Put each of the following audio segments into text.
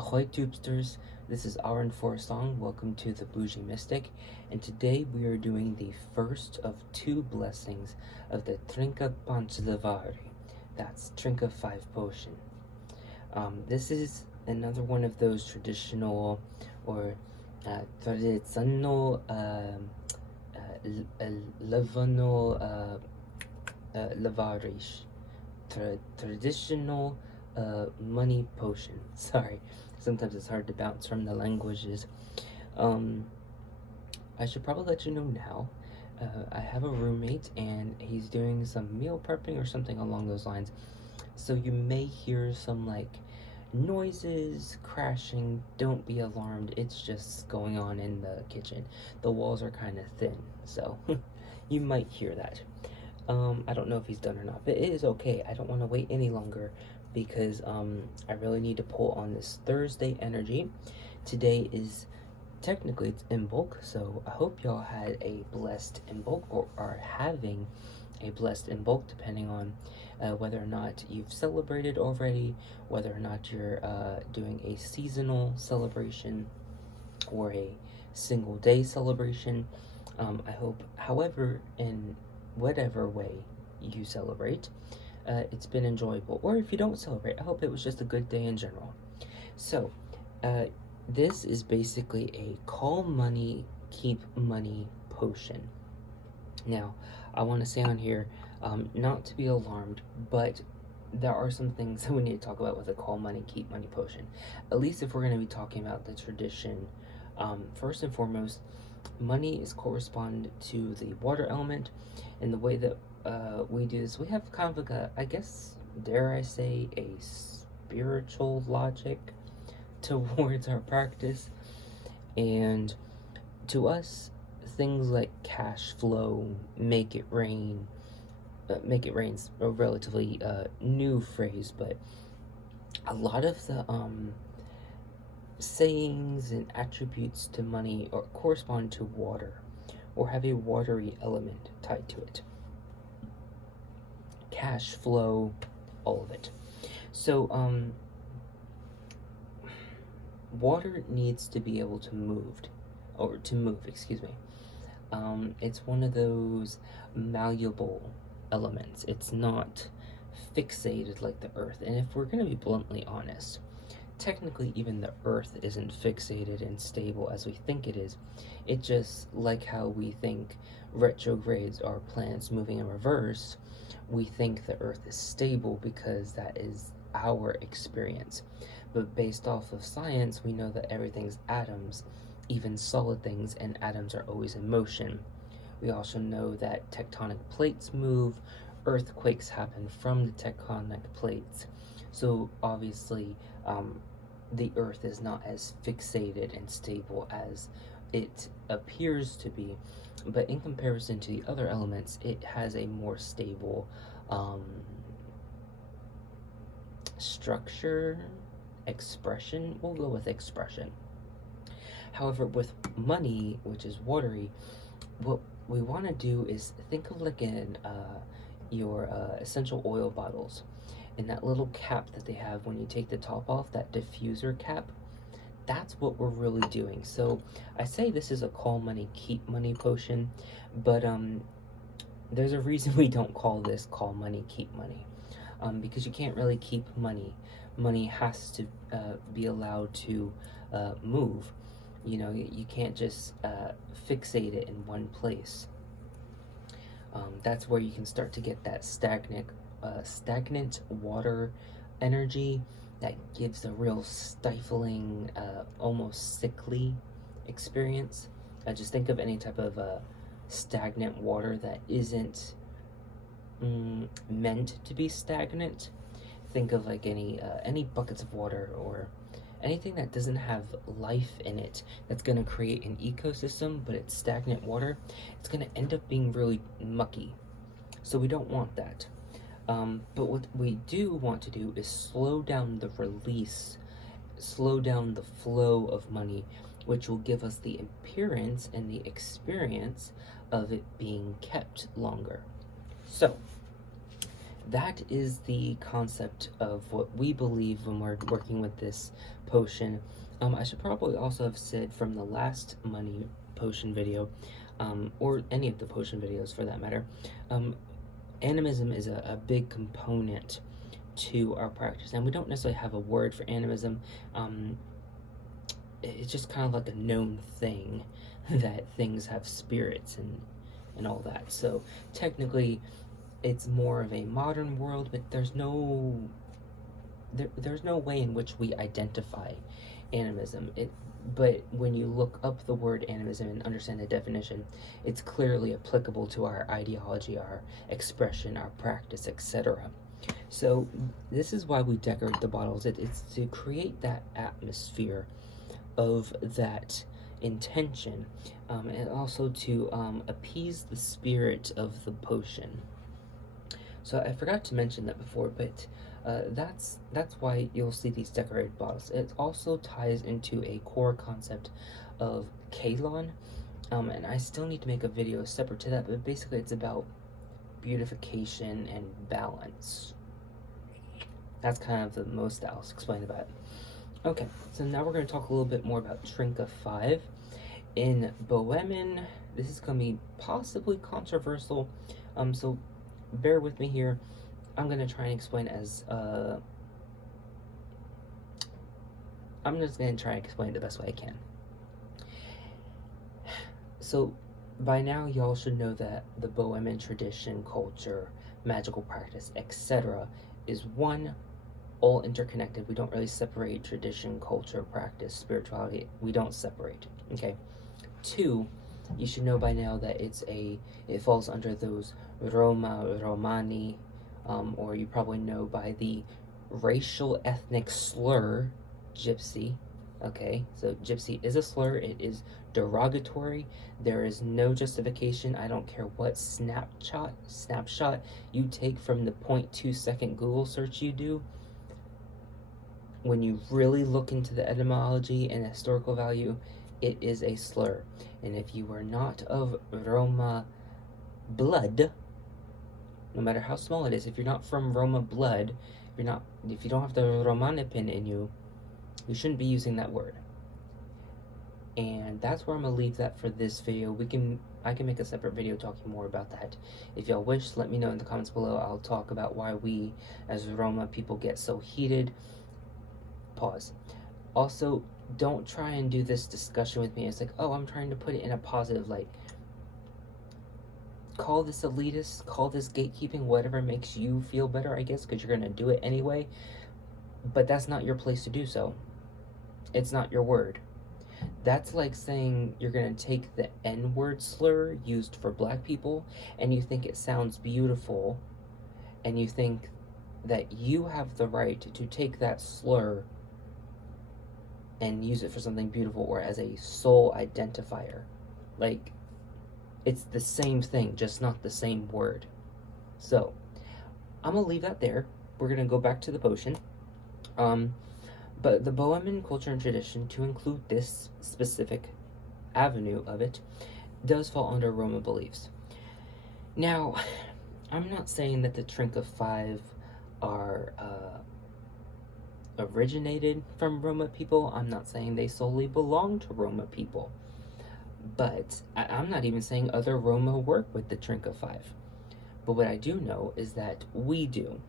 Ahoy tubesters, this is Aaron Forsong. Welcome to the Bougie Mystic, and today we are doing the first of two blessings of the Trinka That's Trinka 5 potion. This is another one of those traditional or traditional lavarish, traditional money potion. Sorry, sometimes it's hard to bounce from the languages. I should probably let you know now. I have a roommate and he's doing some meal prepping or something along those lines. So you may hear some like noises, crashing. Don't be alarmed. It's just going on in the kitchen. The walls are kind of thin, so you might hear that. I don't know if he's done or not, but it is okay. I don't want to wait any longer because I really need to pull on this Thursday energy. Today is technically it's in bulk, so I hope y'all had a blessed in bulk or are having a blessed in bulk, depending on whether or not you've celebrated already, whether or not you're doing a seasonal celebration or a single day celebration. I hope, however, in whatever way you celebrate, it's been enjoyable. Or if you don't celebrate, I hope it was just a good day in general. So, this is basically a call money, keep money potion. Now, I want to say on here, not to be alarmed, but there are some things that we need to talk about with a call money, keep money potion. At least if we're going to be talking about the tradition. First and foremost, money is corresponded to the water element, and the way that we do this, we have kind of like a, I guess, dare I say, a spiritual logic towards our practice. And to us, things like cash flow, make it rain's a relatively new phrase, but a lot of the sayings and attributes to money or correspond to water or have a watery element tied to it. Cash flow, all of it. So water needs to be able to move, excuse me. It's one of those malleable elements. It's not fixated like the earth. And if we're going to be bluntly honest, technically even the earth isn't fixated and stable as we think it is. It just, like how we think retrogrades are planets moving in reverse, we think the earth is stable because that is our experience. But based off of science, we know that everything's atoms, even solid things, and atoms are always in motion. We also know that tectonic plates move, earthquakes happen from the tectonic plates. So obviously, the earth is not as fixated and stable as it appears to be, but in comparison to the other elements, it has a more stable structure, expression. We'll go with expression. However, with money, which is watery, what we want to do is think of like in your essential oil bottles. And that little cap that they have when you take the top off, that diffuser cap, that's what we're really doing. So I say this is a call money, keep money potion, but there's a reason we don't call this call money, keep money, because you can't really keep money. Money has to be allowed to move. You know, you can't just fixate it in one place. That's where you can start to get that stagnant water energy that gives a real stifling, almost sickly experience. Just think of any type of stagnant water that isn't meant to be stagnant. Think of like any buckets of water or anything that doesn't have life in it, that's going to create an ecosystem, but it's stagnant water. It's going to end up being really mucky. So we don't want that. But what we do want to do is slow down the release, slow down the flow of money, which will give us the appearance and the experience of it being kept longer. So that is the concept of what we believe when we're working with this potion. I should probably also have said from the last money potion video, or any of the potion videos for that matter, animism is a big component to our practice. And we don't necessarily have a word for animism. It's just kind of like a known thing that things have spirits and all that. So technically, it's more of a modern world, but there's no way in which we identify animism. But when you look up the word animism and understand the definition, it's clearly applicable to our ideology, our expression, our practice, etc. So this is why we decorate the bottles. It's to create that atmosphere of that intention, and also to appease the spirit of the potion. So I forgot to mention that before, but that's why you'll see these decorated bottles. It also ties into a core concept of Kalon, and I still need to make a video separate to that, but basically it's about beautification and balance. That's kind of the most I'll explain about it. Okay, so now we're going to talk a little bit more about Trinka 5. In Bohemian, this is going to be possibly controversial, so bear with me here. I'm going to try and explain as, I'm just going to try and explain it the best way I can. So, by now y'all should know that the Bohemian tradition, culture, magical practice, etc. is one, all interconnected. We don't really separate tradition, culture, practice, spirituality. We don't separate, okay? 2, you should know by now that it falls under those Roma, Romani, or you probably know by the racial ethnic slur, gypsy. Okay, so gypsy is a slur. It is derogatory. There is no justification. I don't care what snapshot you take from the 0.2-second Google search you do. When you really look into the etymology and historical value, it is a slur. And if you are not of Roma blood, no matter how small it is, if you're not from Roma blood, if you don't have the Romanipin in you, you shouldn't be using that word. And that's where I'm gonna leave that for this video. I can make a separate video talking more about that. If y'all wish, let me know in the comments below. I'll talk about why we as Roma people get so heated. Pause. Also, don't try and do this discussion with me. It's like, oh, I'm trying to put it in a positive light. Call this elitist, call this gatekeeping, whatever makes you feel better, I guess, because you're going to do it anyway. But that's not your place to do so. It's not your word. That's like saying you're going to take the N-word slur used for black people, and you think it sounds beautiful, and you think that you have the right to take that slur and use it for something beautiful or as a soul identifier. Like, it's the same thing, just not the same word. So, I'm going to leave that there. We're going to go back to the potion. But the Bohemian culture and tradition, to include this specific avenue of it, does fall under Roma beliefs. Now, I'm not saying that the Trinka 5 are originated from Roma people. I'm not saying they solely belong to Roma people. But I'm not even saying other Roma work with the Trinka 5. But what I do know is that we do.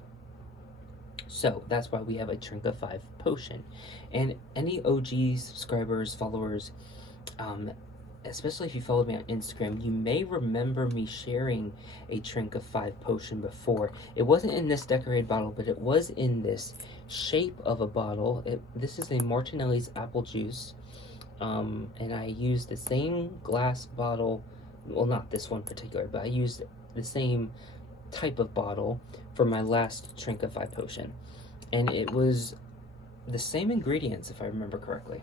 So that's why we have a Trinka 5 potion. And any OG subscribers, followers, especially if you followed me on Instagram, you may remember me sharing a Trinka 5 potion before. It wasn't in this decorated bottle, but it was in this shape of a bottle. This is a Martinelli's apple juice. And I used the same glass bottle, well, not this one particular, but I used the same type of bottle for my last Trinka 5 potion. And it was the same ingredients, if I remember correctly.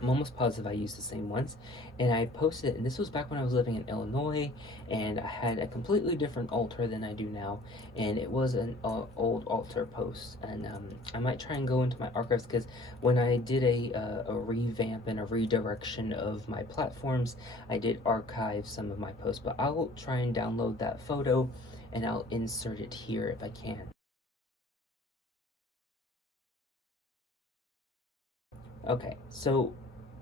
I'm almost positive I used the same ones. And I posted it, and this was back when I was living in Illinois, and I had a completely different altar than I do now, and it was an old altar post. And I might try and go into my archives, because when I did a revamp and a redirection of my platforms, I did archive some of my posts, but I'll try and download that photo and I'll insert it here if I can. Okay, so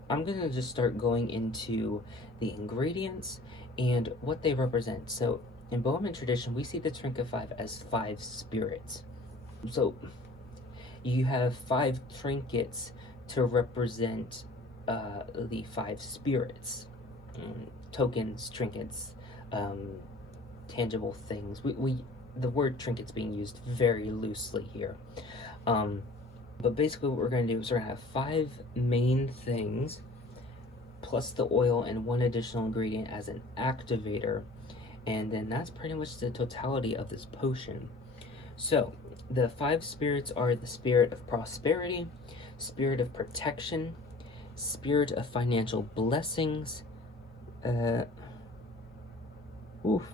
I'm gonna just start going into the ingredients and what they represent. So in Bohemian tradition, we see the Trinka 5 as 5 spirits. So you have 5 trinkets to represent the 5 spirits. Tokens, trinkets, tangible things. The word trinkets being used very loosely here. But basically what we're going to do is we're going to have 5 main things plus the oil and 1 additional ingredient as an activator, and then that's pretty much the totality of this potion. So the 5 spirits are the spirit of prosperity, spirit of protection, spirit of financial blessings,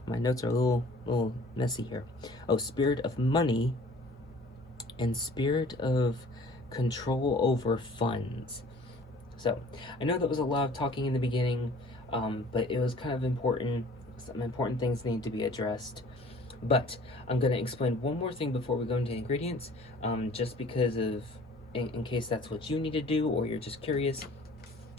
my notes are a little messy here. Oh, spirit of money, and spirit of control over funds. So I know that was a lot of talking in the beginning, but it was kind of important. Some important things need to be addressed. But I'm going to explain one more thing before we go into the ingredients, just because of, in case that's what you need to do or you're just curious.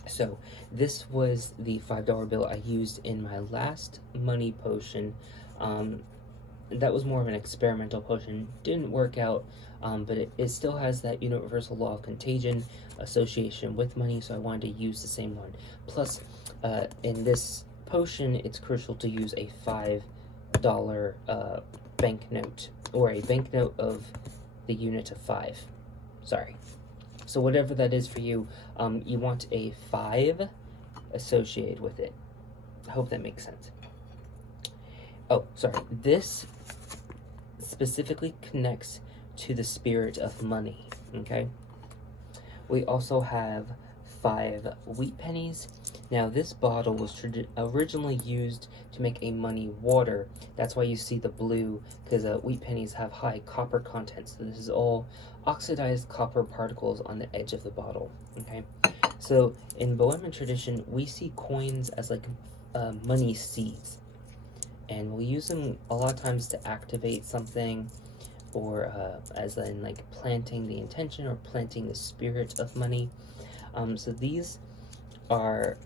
So this was the $5 bill I used in my last money potion. That was more of an experimental potion. Didn't work out, but it still has that universal law of contagion association with money, so I wanted to use the same one. Plus, in this potion, it's crucial to use a $5 banknote, or a banknote of the unit of 5. Sorry. So whatever that is for you, you want a 5 associated with it. I hope that makes sense. Oh, sorry. This specifically connects to the spirit of money, okay? We also have 5 wheat pennies. Now, this bottle was originally used to make a money water. That's why you see the blue, because wheat pennies have high copper content. So this is all oxidized copper particles on the edge of the bottle, okay? So in Bohemian tradition, we see coins as like money seeds. And we'll use them a lot of times to activate something, or as in like planting the intention or planting the spirit of money. So these are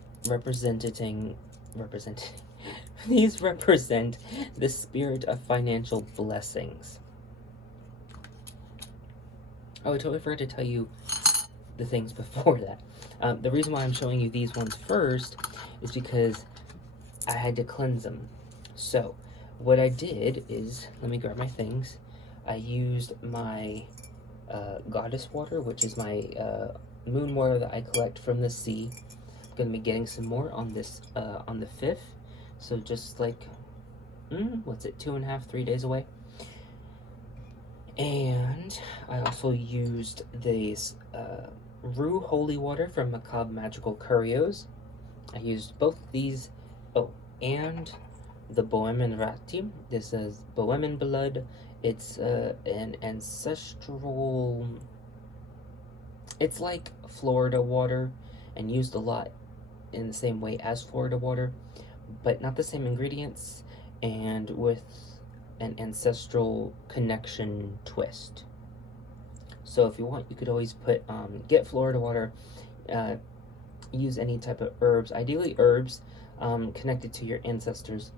these represent the spirit of financial blessings. Oh, I totally forgot to tell you the things before that. The reason why I'm showing you these ones first is because I had to cleanse them. So what I did is, let me grab my things. I used my goddess water, which is my moon water that I collect from the sea. I'm gonna be getting some more on this on the 5th. So just like, what's it, 2.5, 3 days away. And I also used this Rue Holy Water from Macabre Magical Curios. I used both these, and the Bohemian Rati. This is Bohemian blood. It's an ancestral, it's like Florida water and used a lot in the same way as Florida water, but not the same ingredients and with an ancestral connection twist. So if you want, you could always put, get Florida water, use any type of herbs, ideally herbs connected to your ancestors,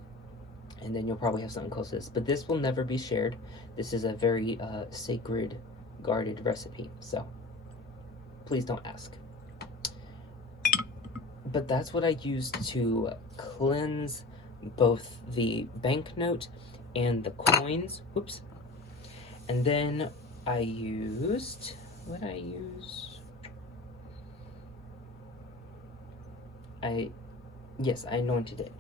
and then you'll probably have something close to this. But this will never be shared. This is a very sacred, guarded recipe, so please don't ask. But that's what I used to cleanse both the banknote and the coins. Whoops. And then I used, what did I use? Yes, I anointed it.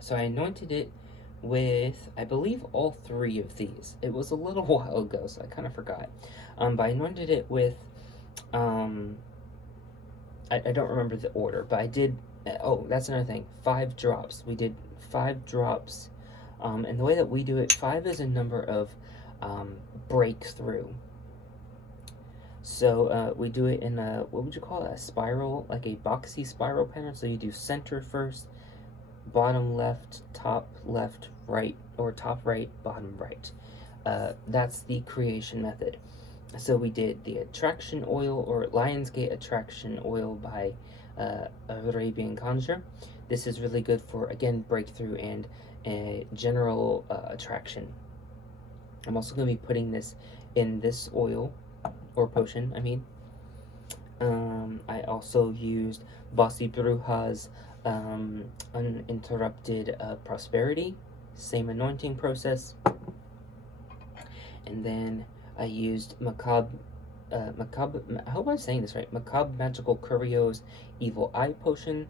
So I anointed it with, I believe, all 3 of these. It was a little while ago, so I kind of forgot. But I anointed it with, I don't remember the order, but I did, oh, that's another thing, 5 drops. We did 5 drops, and the way that we do it, 5 is a number of breakthrough. So we do it in a, what would you call it, a spiral, like a boxy spiral pattern. So you do center first, bottom left, right, or top right, bottom right. That's the creation method. So we did the attraction oil, or Lionsgate attraction oil by Arabian Conjure. This is really good for, again, breakthrough and a general attraction. I'm also going to be putting this in this oil, or potion, I mean. I also used Bossy Bruja's Uninterrupted Prosperity, same anointing process. And then I used I hope I'm saying this right, Macabre Magical Curio's Evil Eye Potion.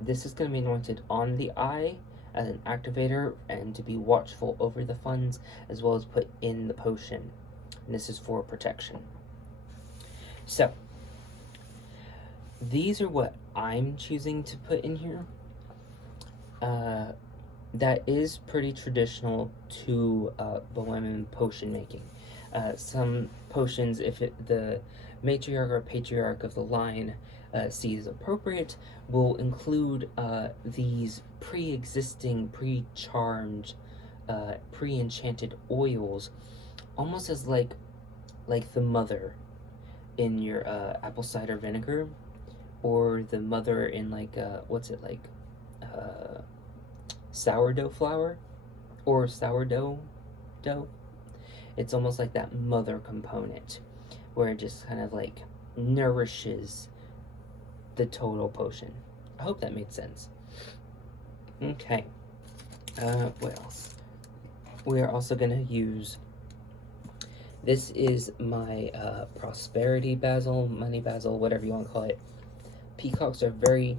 This is going to be anointed on the eye as an activator and to be watchful over the funds, as well as put in the potion. And this is for protection. So, these are what I'm choosing to put in here. That is pretty traditional to Bohemian potion making. Some potions, if the matriarch or patriarch of the line sees appropriate, will include these pre-existing, pre-charmed, pre-enchanted oils, almost as like the mother in your apple cider vinegar, or the mother in sourdough flour, or sourdough dough. It's almost like that mother component, where it just kind of like nourishes the total potion. I hope that made sense. Okay. What else? We are also going to use, this is my prosperity basil, money basil, whatever you want to call it. Peacocks are very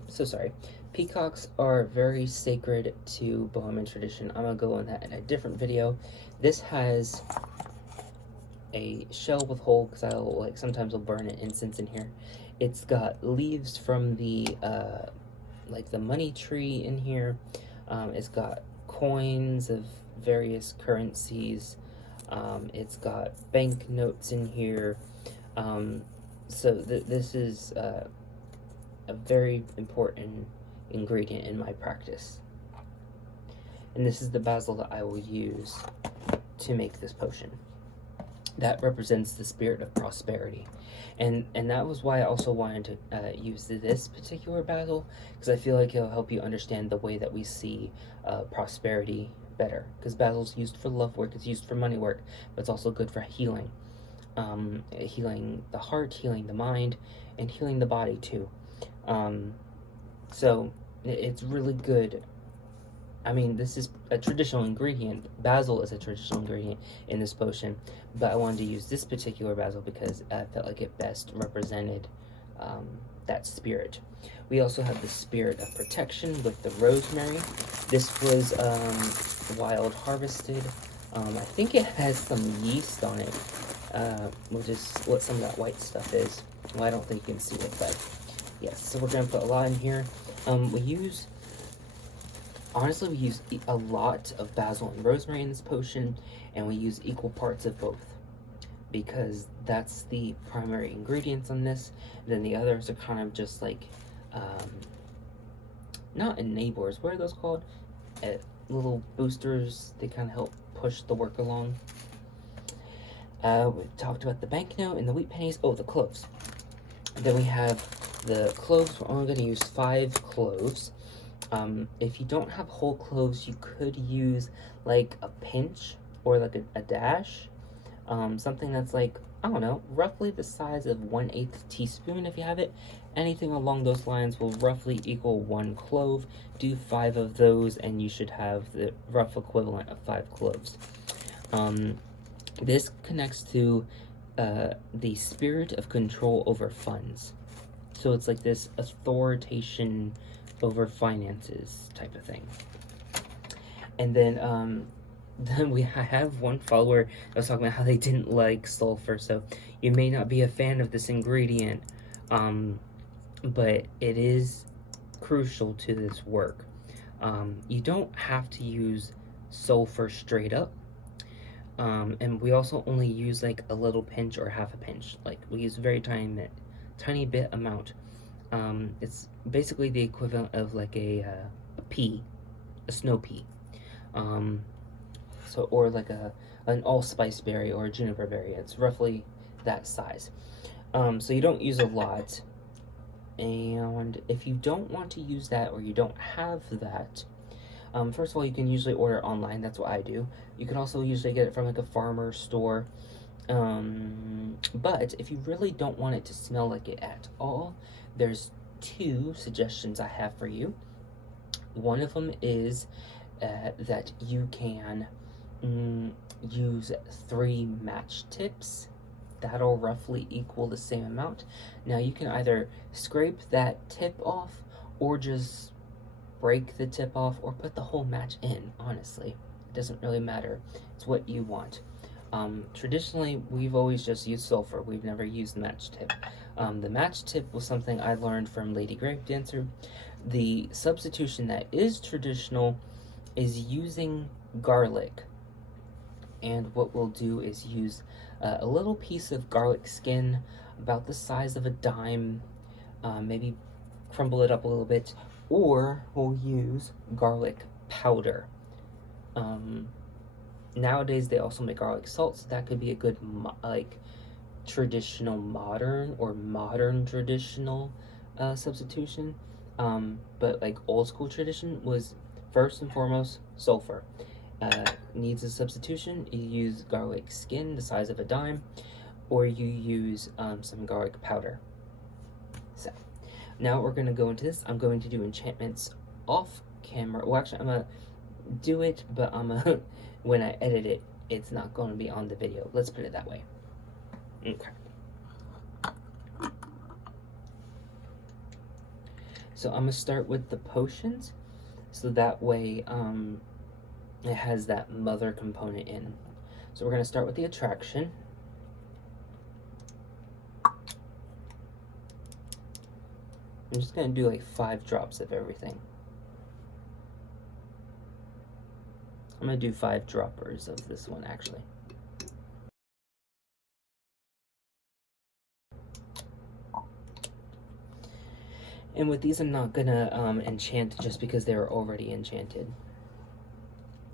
sacred to Bohemian tradition. I'm going to go on that in a different video. This has a shell with hole, because I'll sometimes I'll burn an incense in here. It's got leaves from the the money tree in here. It's got coins of various currencies. It's got bank notes in here. So this is a very important ingredient in my practice. And this is the basil that I will use to make this potion. That represents the spirit of prosperity. And that was why I also wanted to use this particular basil, because I feel like it'll help you understand the way that we see prosperity better. Because basil's used for love work, it's used for money work, but it's also good for healing. Healing the heart, healing the mind, and healing the body too. So it's really good. I mean, this is a traditional ingredient. Basil is a traditional ingredient in this potion, but I wanted to use this particular basil because I felt like it best represented that spirit. We also have the spirit of protection with the rosemary. This was wild harvested. I think it has some yeast on it, which is what some of that white stuff is. Well, I don't think you can see it, but yes. So we're going to put a lot in here. We use a lot of basil and rosemary in this potion, and we use equal parts of both, because that's the primary ingredients on this. And then the others are kind of just like, not enablers, what are those called? Little boosters. They kind of help push the work along. We talked about the banknote and the wheat pennies. Oh, the cloves. And then we have the cloves. We're only going to use 5 cloves. If you don't have whole cloves, you could use like a pinch or like a dash. Something that's like, I don't know, roughly the size of 1/8 teaspoon if you have it. Anything along those lines will roughly equal 1 clove. Do 5 of those and you should have the rough equivalent of 5 cloves. This connects to the spirit of control over funds. So it's like this authoritation over finances type of thing. And then I have one follower that was talking about how they didn't like sulfur, so you may not be a fan of this ingredient, but it is crucial to this work. You don't have to use sulfur straight up, and we also only use like a little pinch or half a pinch. Like we use a very tiny bit amount. It's basically the equivalent of like a pea, a snow pea. So, or like an allspice berry or a juniper berry. It's roughly that size. So you don't use a lot. And if you don't want to use that or you don't have that, first of all, you can usually order online. That's what I do. You can also usually get it from like a farmer store. But if you really don't want it to smell like it at all, there's two suggestions I have for you. One of them is that you can use 3 match tips. That'll roughly equal the same amount. Now you can either scrape that tip off or just break the tip off or put the whole match in. Honestly, it doesn't really matter. It's what you want. Traditionally, we've always just used sulfur. We've never used match tip. The match tip was something I learned from Lady Grape Dancer. The substitution that is traditional is using garlic. And what we'll do is use a little piece of garlic skin, about the size of a dime, maybe crumble it up a little bit, or we'll use garlic powder. Nowadays they also make garlic salt, so that could be a good traditional modern or modern traditional substitution. But like old school tradition was first and foremost sulfur. Needs a substitution, you use garlic skin the size of a dime, or you use some garlic powder. So now we're going to go into this. I'm going to do enchantments off camera. Well, actually, I'm going to do it, but when I edit it, it's not going to be on the video. Let's put it that way. Okay. So I'm going to start with the potions, so that way it has that mother component in. So we're going to start with the attraction. I'm just going to do like 5 drops of everything. I'm going to do 5 droppers of this one, actually. And with these, I'm not going to enchant just because they were already enchanted.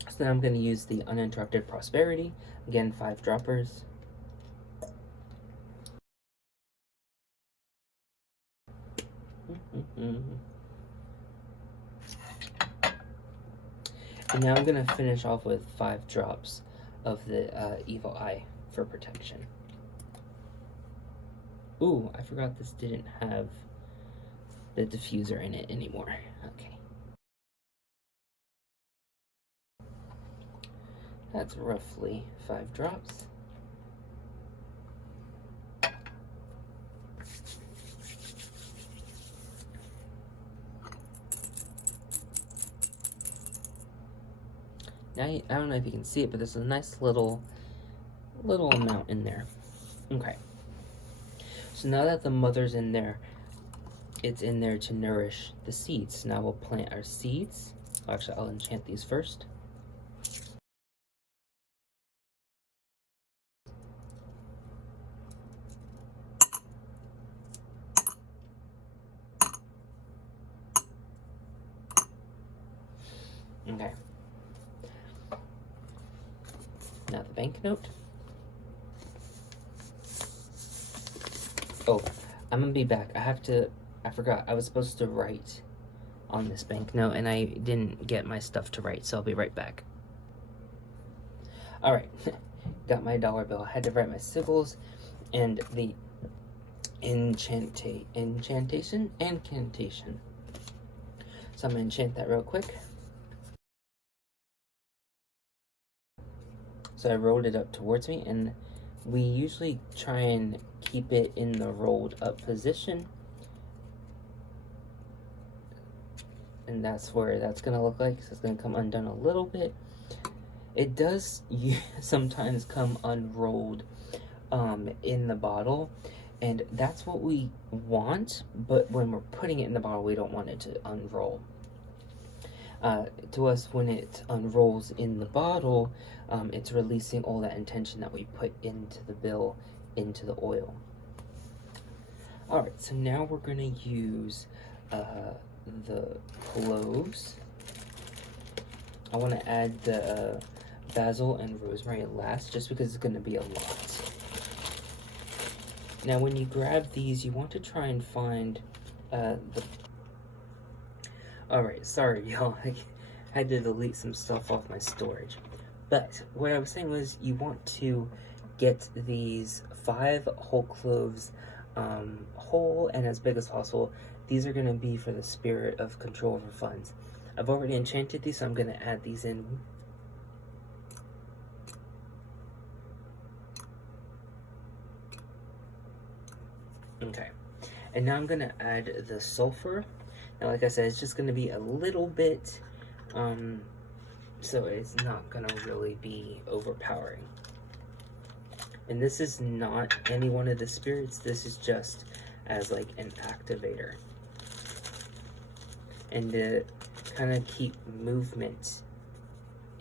So then I'm going to use the Uninterrupted Prosperity. Again, 5 droppers. And now I'm going to finish off with 5 drops of the Evil Eye for protection. Ooh, I forgot this didn't have the diffuser in it anymore. Okay. That's roughly 5 drops. Now, I don't know if you can see it, but there's a nice little amount in there. Okay. So now that the mother's in there, it's in there to nourish the seeds. Now we'll plant our seeds. Actually, I'll enchant these first. Okay. Now the banknote. Oh, I'm gonna be back. I forgot. I was supposed to write on this banknote, and I didn't get my stuff to write, so I'll be right back. Alright, got my dollar bill. I had to write my sigils and the incantation. So I'm gonna enchant that real quick. So I rolled it up towards me, and we usually try and keep it in the rolled up position. And that's where that's gonna look like. So it's gonna come undone a little bit. It does sometimes come unrolled in the bottle, and that's what we want, but when we're putting it in the bottle, we don't want it to unroll. To us, when it unrolls in the bottle, it's releasing all that intention that we put into the bill, into the oil. Alright, so now we're going to use the cloves. I want to add the basil and rosemary last, just because it's going to be a lot. Now, when you grab these, you want to try and find the... Alright, sorry, y'all. I had to delete some stuff off my storage. But what I was saying was, you want to get these 5 whole cloves whole and as big as possible. These are going to be for the spirit of control over funds. I've already enchanted these, so I'm going to add these in. Okay, and now I'm going to add the sulfur. Now, like I said, it's just going to be a little bit, so it's not going to really be overpowering. And this is not any one of the spirits, this is just as like an activator. And to kind of keep movement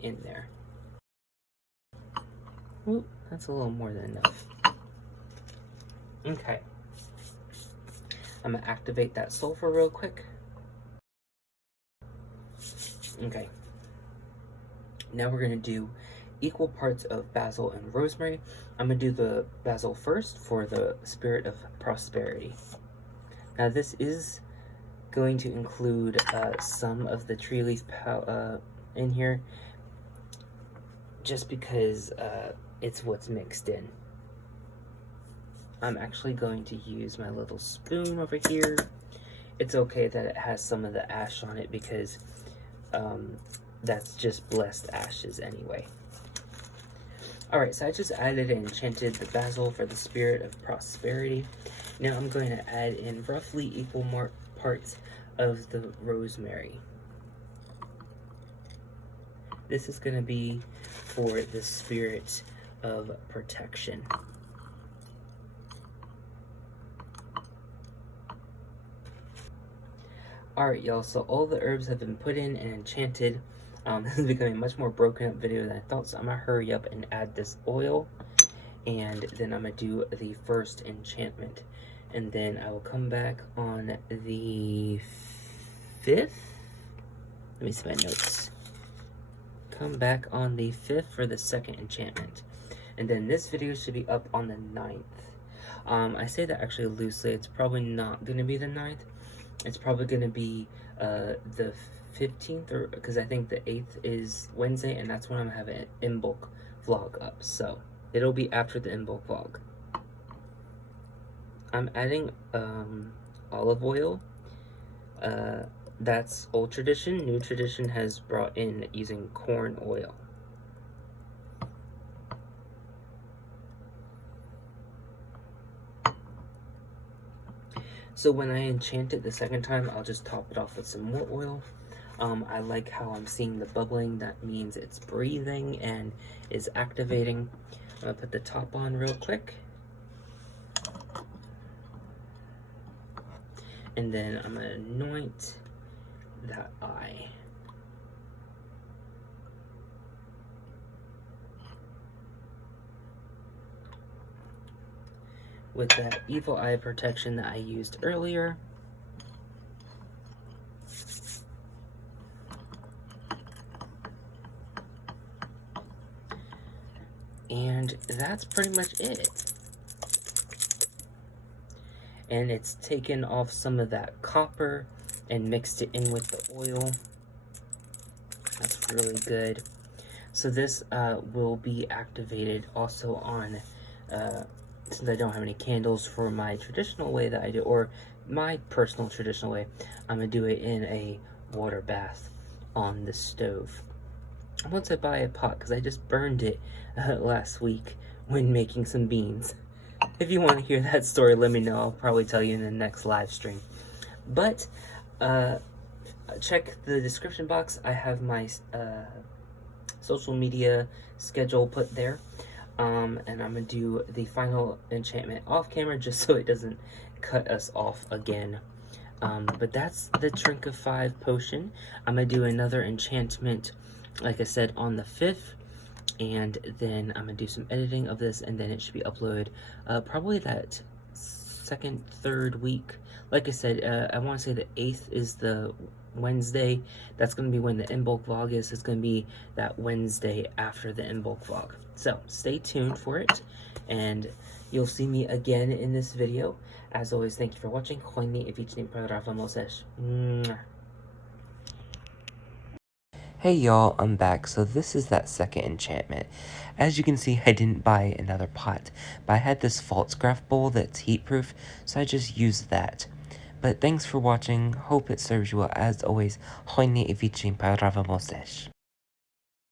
in there. Oop, that's a little more than enough. Okay. I'm gonna activate that sulfur real quick. Okay. Now we're gonna do equal parts of basil and rosemary. I'm gonna do the basil first for the spirit of prosperity. Now this is going to include some of the tree leaf in here, just because it's what's mixed in. I'm actually going to use my little spoon over here. It's okay that it has some of the ash on it, because that's just blessed ashes anyway. Alright, so I just added and enchanted the basil for the spirit of prosperity. Now I'm going to add in roughly equal parts of the rosemary. This is going to be for the spirit of protection. Alright, y'all, so all the herbs have been put in and enchanted. This is becoming a much more broken up video than I thought, so I'm going to hurry up and add this oil. And then I'm going to do the first enchantment. And then I will come back on the 5th. Let me see my notes. Come back on the 5th for the second enchantment. And then this video should be up on the 9th. I say that actually loosely. It's probably not going to be the 9th. It's probably going to be the 15th, or because I think the 8th is Wednesday, and that's when I'm having an in-bulk vlog up. So it'll be after the in-bulk vlog. I'm adding olive oil. That's old tradition. New tradition has brought in using corn oil. So when I enchant it the second time, I'll just top it off with some more oil. I like how I'm seeing the bubbling. That means it's breathing and is activating. I'm gonna put the top on real quick. And then I'm gonna anoint that eye. With that evil eye protection that I used earlier. And that's pretty much it. And it's taken off some of that copper and mixed it in with the oil. That's really good. So this will be activated also on, since I don't have any candles for my traditional way that I do, or my personal traditional way, I'm going to do it in a water bath on the stove. Once I buy a pot, because I just burned it last week when making some beans. If you want to hear that story, let me know. I'll probably tell you in the next live stream. But check the description box. I have my social media schedule put there. And I'm going to do the final enchantment off camera just so it doesn't cut us off again. But that's the Trinka 5 potion. I'm going to do another enchantment, like I said, on the 5th. And then I'm going to do some editing of this, and then it should be uploaded probably that second, third week. Like I said, I want to say the 8th is the Wednesday. That's going to be when the in-bulk vlog is. It's going to be that Wednesday after the in-bulk vlog. So stay tuned for it, and you'll see me again in this video. As always, thank you for watching. Hojnie i wiecznym paragrafem Moses. Hey y'all, I'm back. So this is that second enchantment. As you can see, I didn't buy another pot, but I had this Faltzgraf bowl that's heat-proof, so I just used that. But thanks for watching. Hope it serves you well. As always, Hojnie i wiecznym paragrafem Moses.